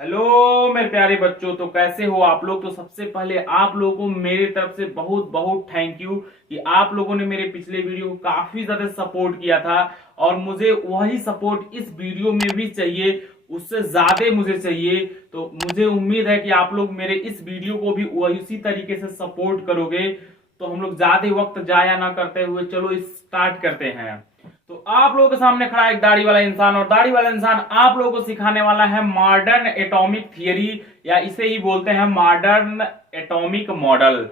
Hello मेरे प्यारे बच्चों, तो कैसे हो आप लोग। तो सबसे पहले आप लोगों को मेरी तरफ से बहुत बहुत थैंक यू कि आप लोगों ने मेरे पिछले वीडियो को काफी ज्यादा सपोर्ट किया था और मुझे वही सपोर्ट इस वीडियो में भी चाहिए, उससे ज्यादा मुझे चाहिए। तो मुझे उम्मीद है कि आप लोग मेरे इस वीडियो को भी उसी तरीके से सपोर्ट करोगे। तो हम लोग ज्यादा वक्त जाया ना करते हुए चलो स्टार्ट करते हैं। तो आप लोगों के सामने खड़ा एक दाढ़ी वाला इंसान, और दाढ़ी वाला इंसान आप लोगों को सिखाने वाला है मॉडर्न एटॉमिक थियरी, या इसे ही बोलते हैं मॉडर्न एटॉमिक मॉडल।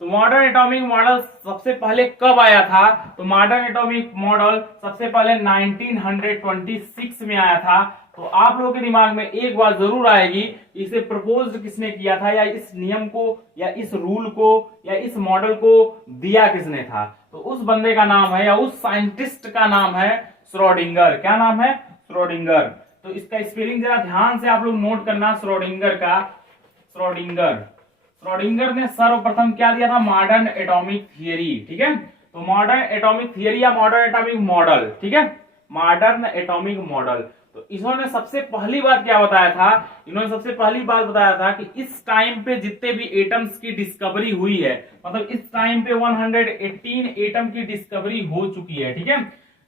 तो मॉडर्न एटॉमिक मॉडल सबसे पहले कब आया था? तो मॉडर्न एटॉमिक मॉडल सबसे पहले 1926 में आया था। तो आप लोगों के दिमाग में एक बात जरूर आएगी, इसे प्रपोज किसने किया था, या इस नियम को या इस रूल को या इस मॉडल को दिया किसने था? तो उस बंदे का नाम है या उस साइंटिस्ट का नाम है श्रोडिंगर। क्या नाम है? श्रोडिंगर। तो इसका स्पेलिंग जरा ध्यान से आप लोग नोट करना, श्रोडिंगर का। श्रोडिंगर श्रोडिंगर ने सर्वप्रथम क्या दिया था? Modern atomic theory. ठीक है, तो मॉडर्न एटॉमिक थियरी या मॉडर्न एटॉमिक मॉडल। ठीक है, मॉडर्न एटॉमिक मॉडल। तो इन्होंने सबसे पहली बात क्या बताया था? इन्होंने सबसे पहली बात बताया था कि इस टाइम पे जितने भी एटम्स की डिस्कवरी हुई है, मतलब इस टाइम पे 118 एटम की डिस्कवरी हो चुकी है। ठीक है,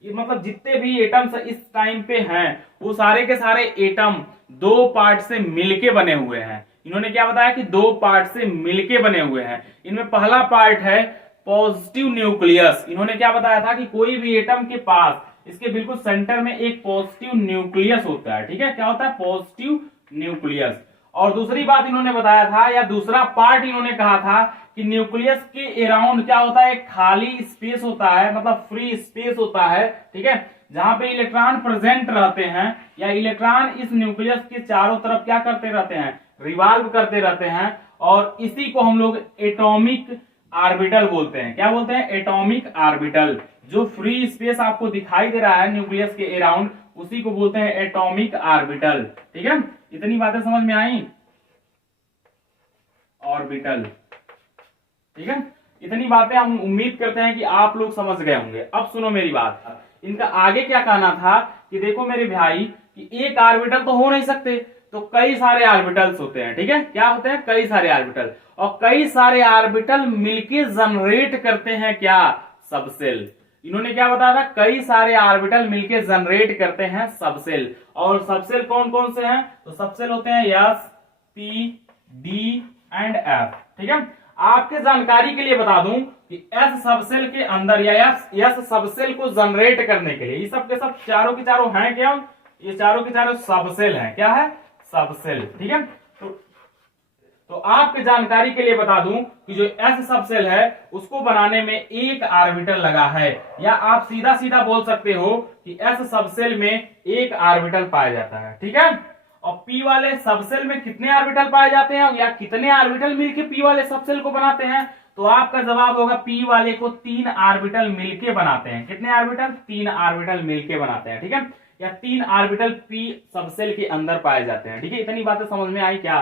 ये मतलब जितने भी एटम्स इस टाइम पे हैं वो सारे के सारे एटम दो पार्ट से मिलके बने हुए हैं। इन्होंने क्या बताया कि दो पार्ट से मिलके बने हुए हैं। इनमें पहला पार्ट है पॉजिटिव न्यूक्लियस। इन्होंने क्या बताया था कि कोई भी एटम के पास इसके बिल्कुल सेंटर में एक पॉजिटिव न्यूक्लियस होता है। ठीक है, क्या होता है? Positive nucleus. और दूसरी बात इन्होंने बताया था, या दूसरा पार्ट इन्होंने कहा था कि न्यूक्लियस के अराउंड क्या होता है? एक खाली स्पेस होता है, मतलब फ्री स्पेस होता है। ठीक है, जहां पे इलेक्ट्रॉन प्रेजेंट रहते हैं, या इलेक्ट्रॉन इस न्यूक्लियस के चारों तरफ क्या करते रहते हैं? रिवॉल्व करते रहते हैं। और इसी को हम लोग एटॉमिक ऑर्बिटल बोलते हैं। क्या बोलते हैं? Atomic orbital. जो फ्री स्पेस आपको दिखाई दे रहा है न्यूक्लियस के अराउंड, उसी को बोलते हैं एटॉमिक ऑर्बिटल। ठीक है, इतनी बातें समझ में आई? ऑर्बिटल। ठीक है, इतनी बातें हम उम्मीद करते हैं कि आप लोग समझ गए होंगे। अब सुनो मेरी बात, इनका आगे क्या कहना था कि देखो मेरे भाई कि एक ऑर्बिटल तो हो नहीं सकते, तो कई सारे ऑर्बिटल्स होते हैं। ठीक है, क्या होते हैं? कई सारे ऑर्बिटल। और कई सारे ऑर्बिटल मिलके जनरेट करते हैं क्या? सबसेल। इन्होंने क्या बताया था? कई सारे ऑर्बिटल मिलके जनरेट करते हैं सबसेल। और सबसेल कौन कौन से हैं? तो सबसेल होते हैं S, P, D and F. ठीक है, आपके जानकारी के लिए बता दूं कि एस सबसेल के अंदर या एस सबसेल को जनरेट करने के लिए ये सब के सब चारों के चारों हैं क्या? ये चारों के चारों सबसेल हैं। क्या है? सबसेल। ठीक है, तो आपके जानकारी के लिए बता दूं कि जो एस सबसेल है उसको बनाने में एक ऑर्बिटल लगा है, या आप सीधा सीधा बोल सकते हो कि एस सबसेल में एक ऑर्बिटल पाया जाता है। ठीक है, और पी वाले सबसेल में कितने ऑर्बिटल पाए जाते हैं, या कितने ऑर्बिटल मिलके पी वाले सबसेल को बनाते हैं? तो आपका जवाब होगा पी वाले को 3 ऑर्बिटल मिलके बनाते हैं। कितने ऑर्बिटल? 3 ऑर्बिटल मिलके बनाते हैं। ठीक है, या 3 ऑर्बिटल पी सबसेल के अंदर पाए जाते हैं। ठीक है, इतनी बातें समझ में आई क्या?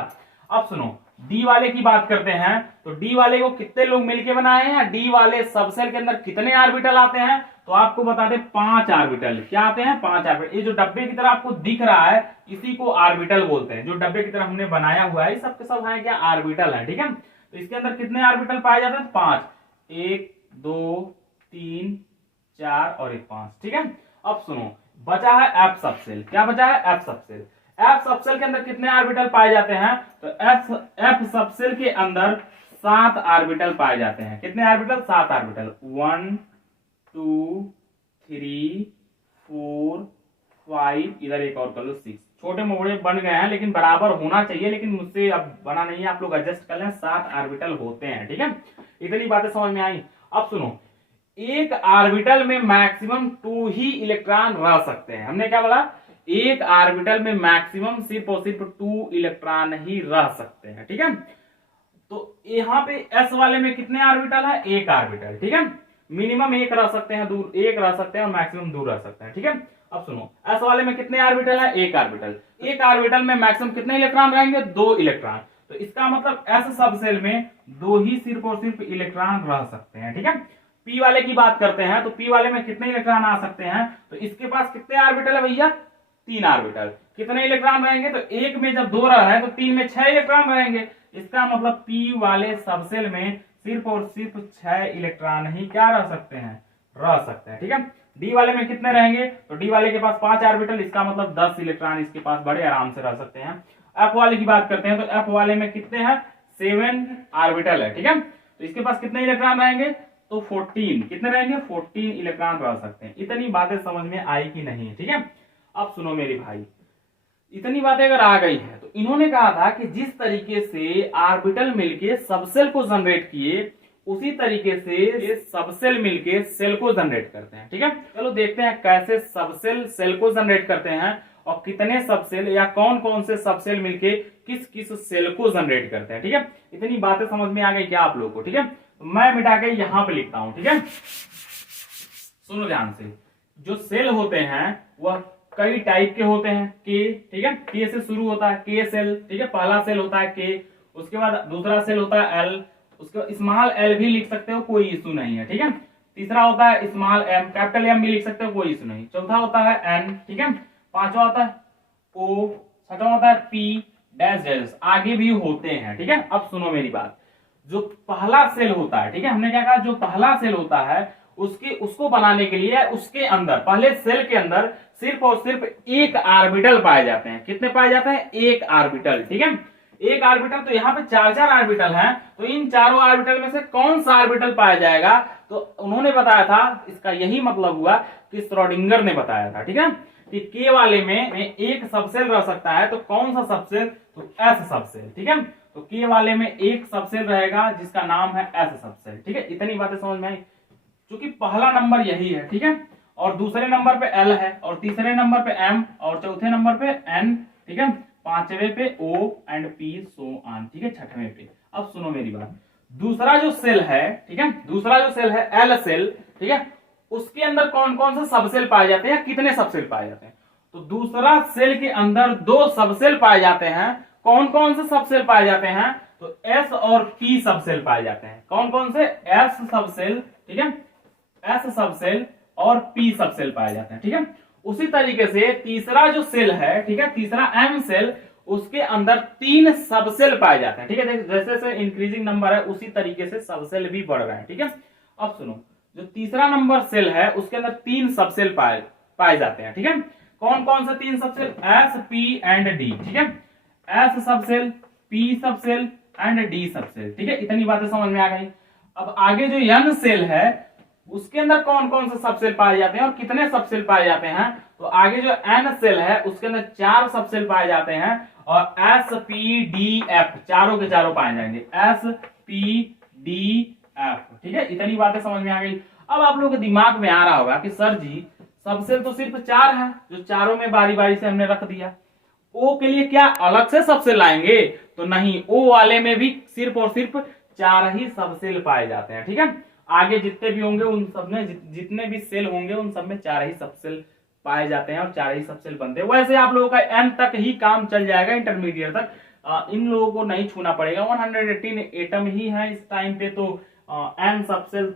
अब सुनो, डी वाले की बात करते हैं। तो डी वाले को कितने लोग मिलके बनाए हैं? डी वाले सबसेल के अंदर कितने ऑर्बिटल आते हैं? तो आपको बता दें 5 ऑर्बिटल। क्या आते हैं? 5 ऑर्बिटल। ये जो डब्बे की तरह आपको दिख रहा है इसी को ऑर्बिटल बोलते हैं। जो डब्बे की तरह हमने बनाया हुआ है सब के सब है क्या? ऑर्बिटल है। ठीक है, तो इसके अंदर कितने ऑर्बिटल पाए जाते हैं? 5। 1 2 3 4 और एक 5। ठीक है, अब सुनो, बचा है एफ सबसेल। क्या बचा है? F subshell. एफ सबसेल के अंदर कितने ऑर्बिटल पाए जाते हैं? तो एफ सबसेल के अंदर 7 ऑर्बिटल पाए जाते हैं। कितने ऑर्बिटल? 7 ऑर्बिटल। 1 2 3 4 5, इधर एक और कर लो 6। छोटे मोटे बन गए हैं लेकिन बराबर होना चाहिए, लेकिन मुझसे अब बना नहीं है, आप लोग एडजस्ट कर लें। 7 ऑर्बिटल होते हैं। ठीक है, इतनी बातें समझ में आई? अब सुनो, एक ऑर्बिटल में मैक्सिमम 2 ही इलेक्ट्रॉन रह सकते हैं। हमने क्या बोला? एक ऑर्बिटल में मैक्सिमम सिर्फ और सिर्फ 2 इलेक्ट्रॉन ही रह सकते हैं। ठीक है, तो यहां पे एस वाले में कितने ऑर्बिटल है? एक ऑर्बिटल। ठीक है, मिनिमम एक रह सकते हैं, दूर एक रह सकते हैं और मैक्सिमम दूर रह सकते हैं। ठीक है, अब सुनो, एस वाले में कितने ऑर्बिटल है? एक ऑर्बिटल। एक ऑर्बिटल में मैक्सिमम कितने इलेक्ट्रॉन रहेंगे? 2 इलेक्ट्रॉन। तो इसका मतलब एस सबसेल में 2 ही सिर्फ और सिर्फ इलेक्ट्रॉन रह सकते हैं। ठीक है, पी वाले की बात करते हैं। तो पी वाले में कितने इलेक्ट्रॉन आ सकते हैं? तो इसके पास कितने ऑर्बिटल है भैया? 3 ऑर्बिटल। कितने इलेक्ट्रॉन रहेंगे, तो एक में जब 2 रह रहे हैं तो 3 में 6 इलेक्ट्रॉन रहेंगे। इसका मतलब p वाले सबसेल में सिर्फ और सिर्फ 6 इलेक्ट्रॉन ही क्या रह सकते हैं, रह सकते हैं। ठीक है, डी वाले में कितने रहेंगे, तो डी वाले के पास 5 ऑर्बिटल, इसका मतलब 10 इलेक्ट्रॉन इसके पास बड़े आराम से रह सकते हैं। एफ वाले की बात करते हैं तो एफ वाले में कितने हैं, 7 ऑर्बिटल है। ठीक है, तो इसके पास कितने इलेक्ट्रॉन रहेंगे, तो 14 कितने रहेंगे, 14 इलेक्ट्रॉन रह सकते हैं। इतनी बातें समझ में आई कि नहीं। ठीक है, अब सुनो मेरे भाई, इतनी बातें अगर आ गई है तो इन्होंने कहा था कि जिस तरीके से ऑर्बिटल मिलके सबसेल को जनरेट किए, उसी तरीके से ये सबसेल मिलके सेल को जनरेट करते हैं। ठीक है, चलो देखते हैं कैसे सबसेल सेल को जनरेट करते हैं और कितने सबसेल या कौन कौन से सबसेल मिलके किस किस सेल को जनरेट करते हैं। ठीक है, इतनी बातें समझ में आ गई क्या आप लोगों को। ठीक है, मैं मिटा के यहां पे लिखता हूं। ठीक है, सुनो ध्यान से, जो सेल होते हैं वह कई टाइप के होते हैं। के, ठीक है, के से शुरू होता है के सेल। ठीक है, पहला सेल होता है के, उसके बाद दूसरा सेल होता है एल, उसके स्मॉल एल भी लिख सकते हो, कोई इशू नहीं है। ठीक है, तीसरा होता है स्मॉल एम, कैपिटल एम भी लिख सकते हो, कोई इशू नहीं। चौथा होता है एन, ठीक है, पांचवा होता है ओ, छठवा होता है पी डैश डैश, आगे भी होते हैं। ठीक है, अब सुनो मेरी बात, जो पहला सेल होता है, ठीक है, हमने क्या कहा, जो पहला सेल होता है उसको बनाने के लिए उसके अंदर, पहले सेल के अंदर सिर्फ और सिर्फ एक ऑर्बिटल पाए जाते हैं। कितने पाए जाते हैं, एक ऑर्बिटल। ठीक है, एक ऑर्बिटल, तो यहाँ पे 4 ऑर्बिटल हैं, तो इन चारों ऑर्बिटल में से कौन सा ऑर्बिटल पाया जाएगा, तो उन्होंने बताया था, इसका यही मतलब हुआ कि श्रोडिंगर ने बताया था। ठीक है, कि के वाले में एक सबसेल रह सकता है, तो कौन सा सबसेल, तो एस सबसेल। ठीक है, तो के वाले में एक सबसेल रहेगा जिसका नाम है एस सबसेल। ठीक है, इतनी बातें समझ में आई, क्योंकि पहला नंबर यही है। ठीक है, और दूसरे नंबर पे एल है, और तीसरे नंबर पे एम, और चौथे नंबर पे एन। ठीक है, पांचवें पे O and P, so on. ठीक है, छठवें पे। अब सुनो मेरी बात, दूसरा जो सेल है, ठीक है, दूसरा जो सेल है एल सेल, ठीक है, उसके अंदर कौन कौन से सबसेल पाए जाते हैं, कितने सबसेल पाए जाते हैं, तो दूसरा सेल के अंदर 2 सबसेल पाए जाते हैं। कौन कौन से सबसेल पाए जाते हैं, तो एस और पी सबसेल पाए जाते हैं। कौन कौन से, एस सबसेल, ठीक है, एस सबसेल और पी सबसेल पाए जाते हैं। ठीक है, उसी तरीके से तीसरा जो सेल है, ठीक है, तीसरा एम सेल, उसके अंदर 3 सबसेल पाए जाते हैं। ठीक है, जैसे जैसे इंक्रीजिंग नंबर है उसी तरीके से सबसेल भी बढ़ रहे हैं। ठीक है, अब सुनो, जो तीसरा नंबर सेल है उसके अंदर 3 सबसेल पाए जाते हैं। ठीक है, कौन कौन से 3 subshell, S P and D. ठीक है, S subshell, P subshell and D subshell. ठीक है, इतनी बातें समझ में आ गई। अब आगे जो एन सेल है उसके अंदर कौन कौन से सबसेल पाए जाते हैं और कितने सबसेल पाए जाते हैं, तो आगे जो एन सेल है उसके अंदर 4 सबसेल पाए जाते हैं, और एस पी डी एफ चारों के चारों पाए जाएंगे, एस पी डी एफ। ठीक है, इतनी बातें समझ में आ गई। अब आप लोगों के दिमाग में आ रहा होगा कि सर जी सबसेल तो सिर्फ 4 है, जो चारों में बारी बारी से हमने रख दिया, ओ के लिए क्या अलग से सबसेल लाएंगे, तो नहीं, ओ वाले में भी सिर्फ और सिर्फ 4 ही सबसेल पाए जाते हैं। ठीक है, आगे जितने भी होंगे उन सब में, जितने भी सेल होंगे उन सब में 4 ही सबसेल पाए जाते हैं और 4 ही सबसेल बनते हैं। वैसे आप लोगों का एन तक ही काम चल जाएगा, इंटरमीडिएट तक इन लोगों को नहीं छूना पड़ेगा। 118 एटम ही है इस टाइम पे, तो एन सबसेल,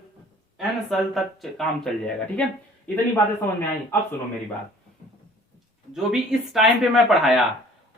एन सेल तक काम चल जाएगा। ठीक है, इतनी बातें समझ में आई। अब सुनो मेरी बात, जो भी इस टाइम पे मैं पढ़ाया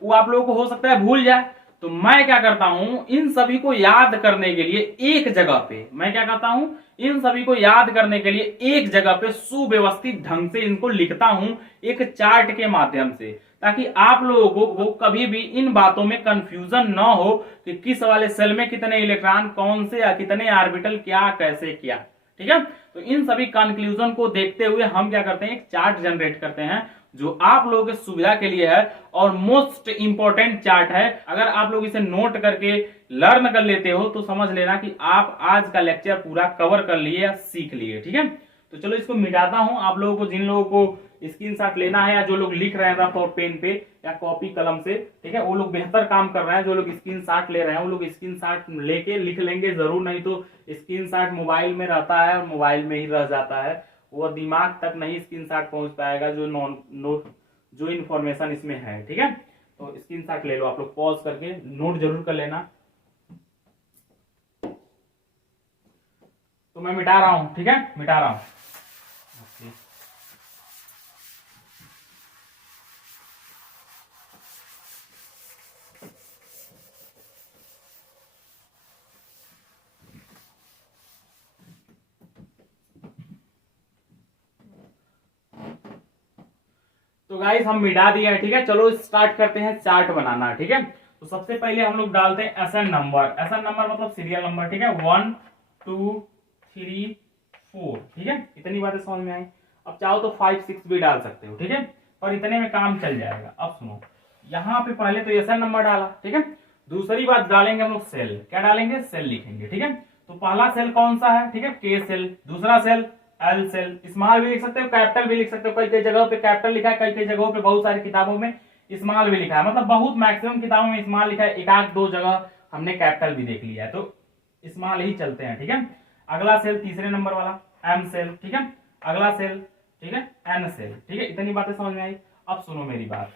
वो आप लोगों को हो सकता है भूल जाए, तो मैं क्या करता हूं, इन सभी को याद करने के लिए एक जगह पे, मैं क्या करता हूं, इन सभी को याद करने के लिए एक जगह पे सुव्यवस्थित ढंग से इनको लिखता हूं एक चार्ट के माध्यम से, ताकि आप लोगों को कभी भी इन बातों में कंफ्यूजन ना हो कि किस वाले सेल में कितने इलेक्ट्रॉन, कौन से या कितने ऑर्बिटल, क्या कैसे किया। ठीक है, तो इन सभी कंक्लूजन को देखते हुए हम क्या करते हैं, एक चार्ट जनरेट करते हैं जो आप लोगों के सुविधा के लिए है और मोस्ट इंपॉर्टेंट चार्ट है। अगर आप लोग इसे नोट करके लर्न कर लेते हो तो समझ लेना कि आप आज का लेक्चर पूरा कवर कर लिए या सीख लिए। ठीक है, तो चलो इसको मिटाता हूं। आप लोगों को, जिन लोगों को स्क्रीनशॉट लेना है या जो लोग लिख रहे हैं रफ और पेन पे या कॉपी कलम से, ठीक है, वो लोग बेहतर काम कर रहे हैं। जो लोग स्क्रीनशॉट ले रहे हैं वो लोग स्क्रीनशॉट लेके लिख लेंगे जरूर, नहीं तो स्क्रीनशॉट मोबाइल में रहता है और मोबाइल में ही रह जाता है, वो दिमाग तक नहीं स्क्रीनशॉट पहुंच पाएगा जो नोट जो इन्फॉर्मेशन इसमें है। ठीक है, तो स्क्रीनशॉट ले लो आप लोग, पॉज करके नोट जरूर कर लेना। तो मैं मिटा रहा हूं, ठीक है, मिटा रहा हूं। गाइस हम मिटा दिए हैं, ठीक है। चलो स्टार्ट करते हैं चार्ट बनाना, ठीक है। तो सबसे पहले हम लोग डालते हैं एसएन नंबर। एसएन नंबर मतलब सीरियल नंबर, ठीक है। 1 2 3 4, ठीक है। इतनी बातें समझ में आई। अब चाहो तो 5 6 भी डाल सकते हो, ठीक है, और इतने में काम चल जाएगा। अब सुनो, यहाँ पे पहले तो एसएन नंबर डाला, ठीक है। दूसरी बात डालेंगे हम लोग सेल। क्या डालेंगे? सेल लिखेंगे, ठीक है। तो पहला सेल कौन सा है? ठीक है, के सेल। दूसरा सेल एल सेल। स्मॉल भी लिख सकते हो, कैपिटल भी लिख सकते हो। कई कई जगहों पे कैपिटल लिखा है, कई कई जगहों पे बहुत सारी किताबों में स्मॉल भी लिखा है, मतलब बहुत मैक्सिमम किताबों में स्मॉल लिखा है, एक आध दो जगह हमने कैपिटल भी देख लिया है, तो स्मॉल ही चलते हैं, ठीक है। अगला सेल तीसरे नंबर वाला एम सेल, ठीक है। अगला सेल, ठीक है, एन सेल, ठीक है। इतनी बातें समझ में आई। अब सुनो मेरी बात।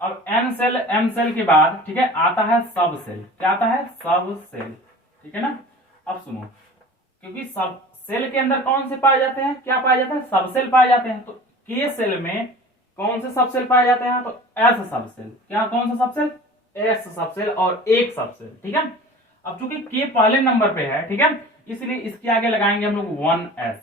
अब एन सेल एम सेल के बाद, ठीक है, आता है सब सेल। क्या आता है? सब सेल, ठीक है ना। अब सुनो, क्योंकि सब सेल के अंदर कौन से पाए जाते हैं? क्या पाए जाते हैं? सब सेल पाए जाते हैं। तो के सेल में कौन से सब सेल पाए जाते हैं? तो एस सब सेल। क्या? कौन सा सब सेल? एस सब सेल और एक सब सेल, ठीक है। अब चूंकि के पहले नंबर पे है, ठीक है, इसलिए इसके आगे लगाएंगे हम लोग 1s।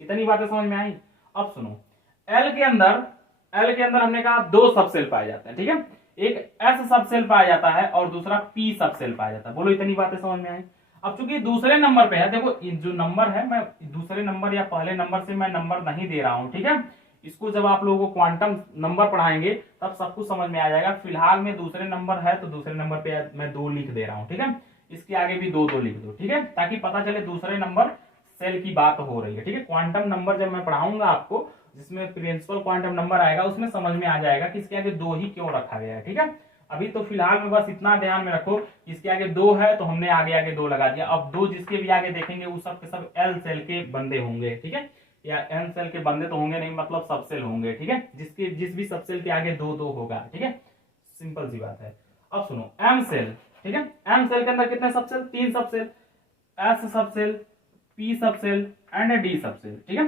इतनी बातें समझ में आई। अब सुनो, एल के अंदर हमने कहा दो सब सेल पाए जाते हैं, ठीक है। एक एस सब सेल पाया जाता है और दूसरा पी सब सेल पाया जाता है। बोलो इतनी बातें समझ में आई। अब चूंकि दूसरे नंबर पे है, देखो जो नंबर है, मैं दूसरे नंबर या पहले नंबर से मैं नंबर नहीं दे रहा हूं, ठीक है। इसको जब आप लोगों को क्वांटम नंबर पढ़ाएंगे तब सब कुछ समझ में आ जाएगा। फिलहाल में दूसरे नंबर है तो दूसरे नंबर पे मैं 2 लिख दे रहा हूं, ठीक है। इसके आगे भी 2 लिख दो, ठीक है, ताकि पता चले दूसरे नंबर सेल की बात हो रही है, ठीक है। क्वांटम नंबर जब मैं पढ़ाऊंगा आपको, जिसमें प्रिंसिपल क्वांटम नंबर आएगा, उसमें समझ में आ जाएगा कि इसके आगे 2 ही क्यों रखा गया है, ठीक है। अभी तो फिलहाल में बस इतना ध्यान में रखो, इसके आगे 2 है तो हमने आगे आगे 2 लगा दिया। अब 2 जिसके भी आगे देखेंगे वो सब के सब एल सेल के बंदे होंगे, ठीक है, या एन सेल के बंदे तो होंगे नहीं, मतलब सब सेल होंगे, ठीक है। जिस भी सब सेल के आगे 2 होगा, ठीक है, सिंपल सी बात है। अब सुनो, एम सेल, ठीक है। एम सेल के अंदर कितने सब सेल? 3 सब सेल, एस सब सेल, पी सब सेल एंड डी सब सेल, ठीक है।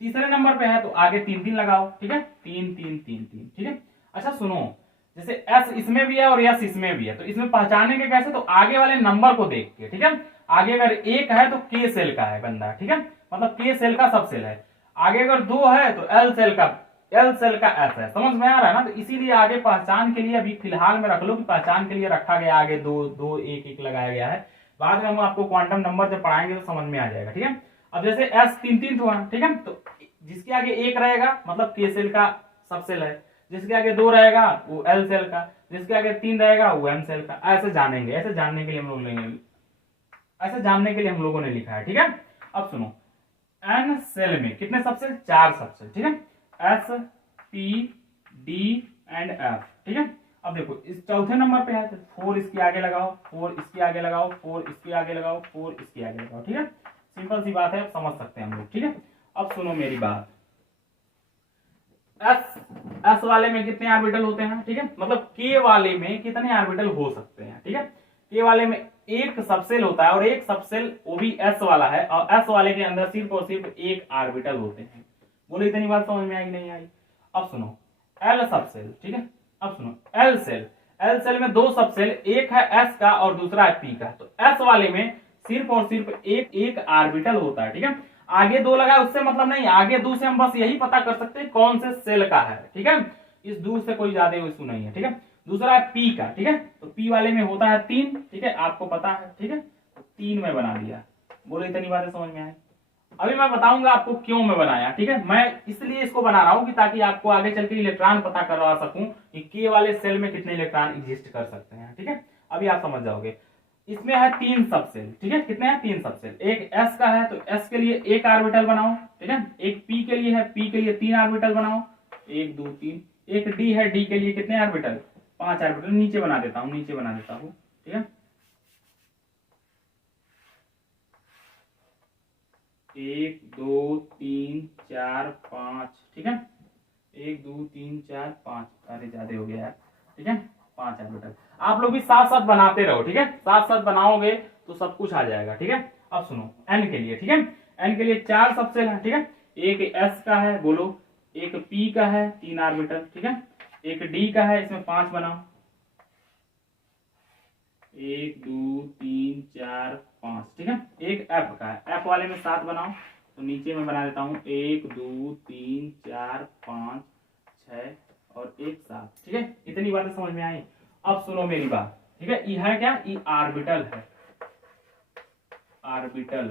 तीसरे नंबर पे है तो आगे 3 लगाओ, ठीक है, 3 3 3 3, ठीक है। अच्छा सुनो, जैसे एस इसमें भी है और एस इसमें भी है, तो इसमें पहचानेंगे कैसे? तो आगे वाले नंबर को देख के, ठीक है। आगे अगर 1 है तो के सेल का है बंदा, ठीक है, मतलब के सेल का सब सेल है। आगे अगर 2 है तो एल सेल का एस है। समझ में आ रहा है ना। तो इसीलिए आगे पहचान के लिए अभी फिलहाल में रख लो कि पहचान के लिए रखा गया, आगे 2 1 1 लगाया गया है। बाद में हम आपको क्वांटम नंबर जब पढ़ाएंगे तो समझ में आ जाएगा, ठीक है। अब जैसे एस 3 हुआ, ठीक है, तो जिसके आगे 1 रहेगा मतलब के सेल का सब सेल है, जिसके आगे 2 रहेगा वो एल सेल का, जिसके आगे 3 रहेगा वो एम सेल का। ऐसे जानेंगे, ऐसे जानने के लिए हम लोगों ने लिखा है, ठीक है। अब सुनो, एन सेल में कितने सब सेल? 4 सब सेल, ठीक है, S P D and F, ठीक है। अब देखो इस चौथे नंबर पे है तो 4 इसके आगे लगाओ, 4 इसके आगे लगाओ, 4 इसके आगे लगाओ, 4 इसके आगे लगाओ, ठीक है। सिंपल सी बात है, आप समझ सकते हैं हम लोग, ठीक है। अब सुनो मेरी बात। एस वाले में कितने ऑर्बिटल होते हैं? ठीक है, मतलब के वाले में कितने ऑर्बिटल हो सकते हैं? ठीक है, के वाले में एक सबसेल होता है और एक सबसेल वो भी एस वाला है, और एस वाले के अंदर सिर्फ और सिर्फ एक ऑर्बिटल होते हैं। बोलो इतनी बात समझ में आई नहीं आई? अब सुनो, एल सबसेल, ठीक है। अब सुनो, एल सेल में 2 सबसेल, एक है एस का और दूसरा है पी का। तो एस वाले में सिर्फ और सिर्फ एक ऑर्बिटल होता है, ठीक है। आगे 2 लगा उससे मतलब नहीं, आगे 2 से हम बस यही पता कर सकते हैं कौन से सेल का है, ठीक है। इस 2 से कोई ज्यादा इशू नहीं है, ठीक है। दूसरा है पी का, ठीक है, तो पी वाले में होता है 3, ठीक है, आपको पता है, ठीक है, 3 में बना दिया। बोलो इतनी बातें समझ में आए? अभी मैं बताऊंगा आपको क्यों मैं बनाया, ठीक है। मैं इसलिए इसको बना रहा हूं कि ताकि आपको आगे चल के इलेक्ट्रॉन पता करवा सकूं कि के वाले सेल में कितने इलेक्ट्रॉन एग्जिस्ट कर सकते हैं, ठीक है। अभी आप समझ जाओगे। इसमें है 3 सबसेल, ठीक है, कितने हैं? 3 सबसेल। एक एस का है तो एस के लिए 1 ऑर्बिटल बनाओ, ठीक है। एक पी के लिए है, पी के लिए 3 ऑर्बिटल बनाओ, 1 2 3। एक डी है, डी के लिए कितने ऑर्बिटल? 5 ऑर्बिटल। नीचे बना देता हूं, ठीक है। 1 2 3 4 5, ठीक है, 1 2 3 4 5, अरे ज्यादा हो गया है, ठीक है, 5 ऑर्बिटल। आप लोग भी साथ साथ बनाते रहो, ठीक है, साथ साथ बनाओगे तो सब कुछ आ जाएगा, ठीक है। अब सुनो, एन के लिए, ठीक है, एन के लिए 4 सबसेल है, ठीक है। एक एस का है, बोलो, एक पी का है 3 ऑर्बिटल, ठीक है, एक डी का है, इसमें 5 बनाओ, 1 2 3 4 5, ठीक है। एक एफ का है, एफ वाले में 7 बनाओ, तो नीचे में बना देता हूं 1 2 3 4 5 6 और एक साथ, ठीक है। इतनी बातें समझ में आई। अब सुनो मेरी बात, ठीक है। ये है क्या, ये ऑर्बिटल है, ऑर्बिटल,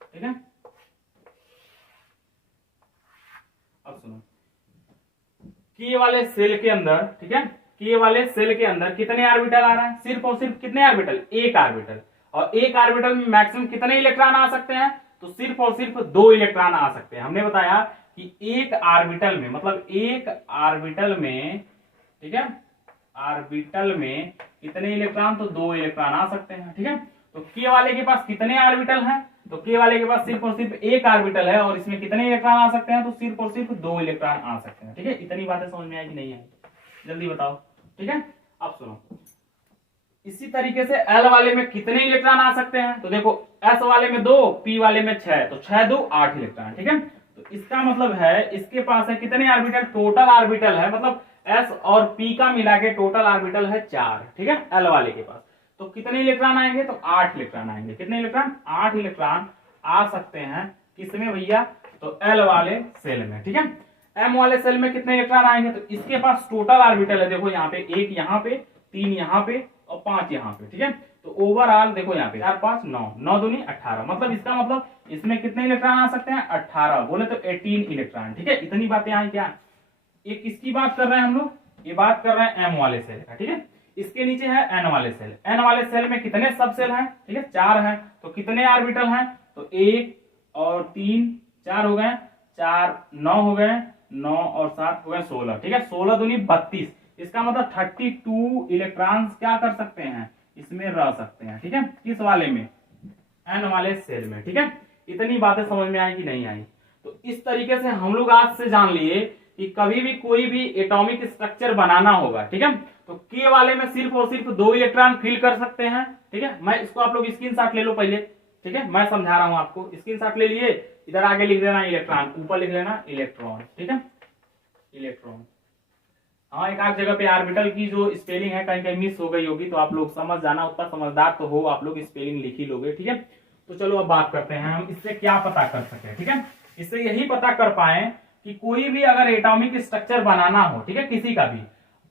ठीक है। अब सुनो, के वाले सेल के अंदर, ठीक है, के वाले सेल के अंदर कितने ऑर्बिटल आ रहे हैं, सिर्फ और सिर्फ कितने ऑर्बिटल, एक ऑर्बिटल। और एक ऑर्बिटल में मैक्सिमम कितने इलेक्ट्रॉन आ सकते हैं, तो सिर्फ और सिर्फ 2 इलेक्ट्रॉन आ सकते हैं। हमने बताया कि एक ऑर्बिटल में, मतलब एक ऑर्बिटल में, ठीक है, ऑर्बिटल में कितने इलेक्ट्रॉन, तो 2 इलेक्ट्रॉन आ सकते हैं, ठीक है। तो के वाले के पास कितने ऑर्बिटल हैं, तो के वाले के पास सिर्फ और सिर्फ एक ऑर्बिटल है, और इसमें कितने इलेक्ट्रॉन आ सकते हैं, तो सिर्फ और सिर्फ 2 इलेक्ट्रॉन आ सकते हैं, ठीक है। इतनी बातें समझ में आई कि नहीं आई, जल्दी बताओ, ठीक है। अब सुनो, इसी तरीके से L वाले में कितने इलेक्ट्रॉन आ सकते हैं, तो देखो S वाले में 2, P वाले में 6, तो 6 2 8 इलेक्ट्रॉन, ठीक है। तो इसका मतलब है इसके पास है कितने ऑर्बिटल, टोटल ऑर्बिटल है, मतलब S और P का मिला के टोटल ऑर्बिटल है 4, ठीक है, L वाले के पास। तो कितने इलेक्ट्रॉन आएंगे, तो 8 इलेक्ट्रॉन आएंगे। कितने इलेक्ट्रॉन, 8 इलेक्ट्रॉन आ सकते हैं किसमें भैया, तो L वाले सेल में, ठीक है। M वाले सेल में कितने इलेक्ट्रॉन आएंगे, तो इसके पास टोटल ऑर्बिटल है, देखो यहाँ पे 1 यहाँ पे, 3 यहाँ पे और 5 यहाँ पे, ठीक है। तो ओवरऑल देखो यहाँ पे 4 5 9, 9 दूनी 18, मतलब इसका मतलब इसमें कितने इलेक्ट्रॉन आ सकते हैं, 18, बोले तो 18 इलेक्ट्रॉन, ठीक है। इतनी बातें आई क्या। एक किसकी बात कर रहे हैं हम लोग, ये बात कर रहे हैं M वाले सेल का, ठीक है। इसके नीचे है N वाले सेल। N वाले सेल में कितने सब सेल हैं, ठीक है, 4 हैं। तो कितने ऑर्बिटल हैं, तो 1 और 3 4 हो गए, 4 9 हो गए, 9 और 7 हो गए 16, ठीक है। 16 दूनी 32, इसका मतलब 32 इलेक्ट्रॉन्स क्या कर सकते हैं, इसमें रह सकते हैं, ठीक है। किस वाले में, N वाले सेल में, ठीक है। इतनी बातें समझ में आई कि नहीं आई। तो इस तरीके से हम लोग आज से जान लिए कि कभी भी कोई भी एटॉमिक स्ट्रक्चर बनाना होगा, ठीक है, तो के वाले में सिर्फ और सिर्फ 2 इलेक्ट्रॉन फिल कर सकते हैं, ठीक है। मैं इसको आप लोग स्क्रीनशॉट ले लो पहले, ठीक है, मैं समझा रहा हूं आपको। स्क्रीनशॉट ले लिए, इधर आगे लिख देना इलेक्ट्रॉन, ऊपर लिख लेना इलेक्ट्रॉन, ठीक है, इलेक्ट्रॉन। हाँ, एक आध जगह पे ऑर्बिटल की जो स्पेलिंग है कहीं कहीं मिस हो गई होगी, तो आप लोग समझ जाना, उतना समझदार तो हो आप लोग, स्पेलिंग लिख ही लोगे, ठीक है। तो चलो अब बात करते हैं हम इससे क्या पता कर सके, ठीक है। इससे यही पता कर पाए कि कोई भी अगर एटॉमिक स्ट्रक्चर बनाना हो, ठीक है, किसी का भी,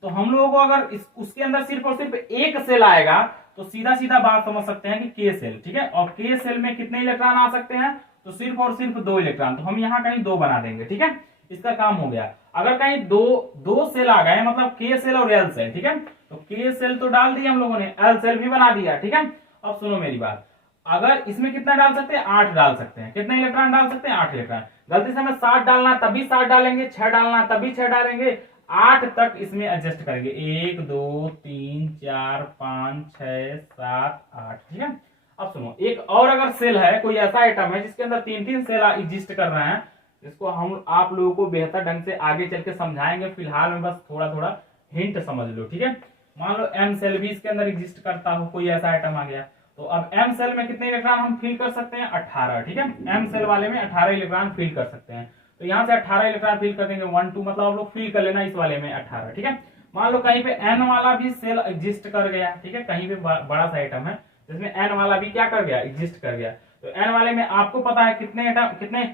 तो हम लोगों को अगर उसके अंदर सिर्फ और सिर्फ एक सेल आएगा, तो सीधा सीधा बात समझ सकते हैं कि के सेल, ठीक है। और के सेल में कितने इलेक्ट्रॉन आ सकते हैं, तो सिर्फ और सिर्फ 2 इलेक्ट्रॉन। तो हम यहाँ कहीं 2 बना देंगे, ठीक है, इसका काम हो गया। अगर कहीं दो सेल आ गए, मतलब के सेल और एल सेल, ठीक है, तो के सेल तो डाल दिया हम लोगों ने, एल सेल भी बना दिया, ठीक है। अब सुनो मेरी बात, अगर इसमें कितना डाल सकते हैं, 8 डाल सकते हैं। कितने इलेक्ट्रॉन डाल सकते हैं, 8 इलेक्ट्रॉन। गलती से हमें 7 डालना तभी 7 डालेंगे, 6 डालना तभी 6 डालेंगे, 8 तक इसमें एडजस्ट करेंगे, 1 2 3 4 5 6 7 8, ठीक है। अब सुनो, एक और अगर सेल है, कोई ऐसा आइटम है जिसके अंदर 3 सेल एग्जिस्ट कर रहे हैं, जिसको हम आप लोगों को बेहतर ढंग से आगे चल के समझाएंगे, फिलहाल में बस थोड़ा थोड़ा हिंट समझ लो, ठीक है। मान लो एम सेल भी इसके अंदर एग्जिस्ट करता हो, कोई ऐसा आइटम आ गया, तो अब एम सेल में कितने इलेक्ट्रॉन हम फिल कर सकते हैं, 18, ठीक है। एम सेल वाले में 18 इलेक्ट्रॉन फिल कर सकते हैं, तो यहाँ से 18 इलेक्ट्रॉन फिल कर देंगे, 1 2, मतलब आप लोग फिल कर लेना इस वाले में 18, ठीक है। मान लो कहीं पे एन वाला भी सेल एग्जिस्ट कर गया, ठीक है, कहीं पे बड़ा सा आइटम है जिसमें एन वाला भी क्या कर गया, एग्जिस्ट कर गया, तो एन वाले में आपको पता है कितने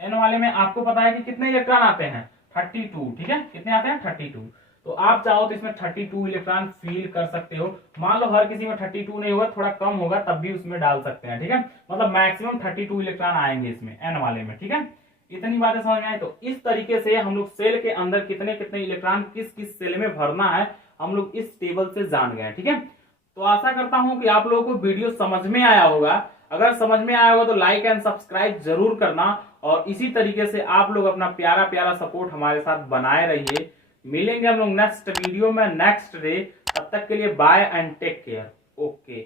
एन वाले में आपको पता है कि कितने इलेक्ट्रॉन आते हैं, 32, ठीक है, कितने आते हैं, 32। तो आप चाहो तो इसमें 32 इलेक्ट्रॉन फिल कर सकते हो। मान लो हर किसी में 32 नहीं होगा, थोड़ा कम होगा, तब भी उसमें डाल सकते हैं, ठीक है। मतलब मैक्सिमम 32 इलेक्ट्रॉन आएंगे इसमें एन वाले में, ठीक है। इतनी बातें समझ में आई। तो इस तरीके से हम लोग सेल के अंदर कितने कितने इलेक्ट्रॉन किस किस सेल में भरना है, हम लोग इस टेबल से जान गए, ठीक है। तो आशा करता हूं कि आप लोगों को वीडियो समझ में आया होगा। अगर समझ में आया होगा तो लाइक एंड सब्सक्राइब जरूर करना, और इसी तरीके से आप लोग अपना प्यारा प्यारा सपोर्ट हमारे साथ बनाए रहिए। मिलेंगे हम लोग नेक्स्ट वीडियो में नेक्स्ट डे, तब तक के लिए bye and take care, okay.